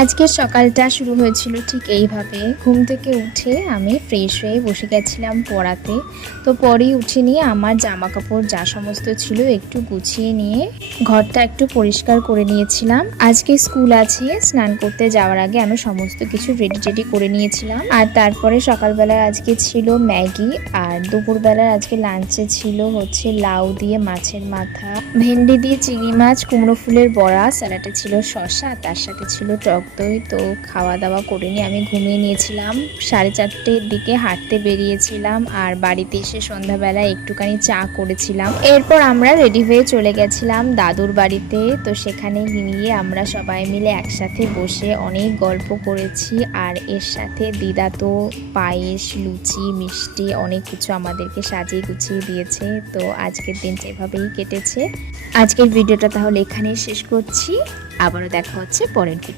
আজকের সকালটা শুরু হয়েছিল ঠিক এইভাবে। ঘুম থেকে উঠে আমি ফ্রেশ হয়ে বসে গেছিলাম পড়াতে। তো পরেই উঠে নিয়ে আমার জামা কাপড় যা সমস্ত ছিল একটু গুছিয়ে নিয়ে ঘরটা একটু পরিষ্কার করে নিয়েছিলাম। আজকে স্কুল আছে, স্নান করতে যাওয়ার আগে আমি সমস্ত কিছু রেডি করে নিয়েছিলাম। আর তারপরে সকালবেলায় আজকে ছিল ম্যাগি, আর দুপুরবেলার আজকে লাঞ্চে ছিল হচ্ছে লাউ দিয়ে মাছের মাথা, ভেন্ডি দিয়ে চিংড়ি মাছ, কুমড়ো ফুলের বড়া, স্যালাডে ছিল শসা, তার সাথে ছিল টক দই। তো খাওয়া দাওয়া করে নিয়ে আমি ঘুমিয়ে নিয়েছিলাম। 4:30-র দিকে হাঁটতে বেরিয়েছিলাম, আর বাড়িতে এসে সন্ধ্যাবেলায় একটুখানি চা করেছিলাম। এরপর আমরা রেডি হয়ে চলে গেছিলাম দাদুর বাড়িতে। তো সেখানে গিয়ে আমরা সবাই মিলে একসাথে বসে অনেক গল্প করেছি, আর এর সাথে দিদা তো পায়েস, লুচি, মিষ্টি অনেক কিছু আমাদেরকে সাজিয়ে গুছিয়ে দিয়েছে। তো আজকের দিনটা এভাবেই কেটেছে। আজকের ভিডিওটা তাহলে এখানেই শেষ করছি। আবারও দেখা হচ্ছে পরের ভিডিও।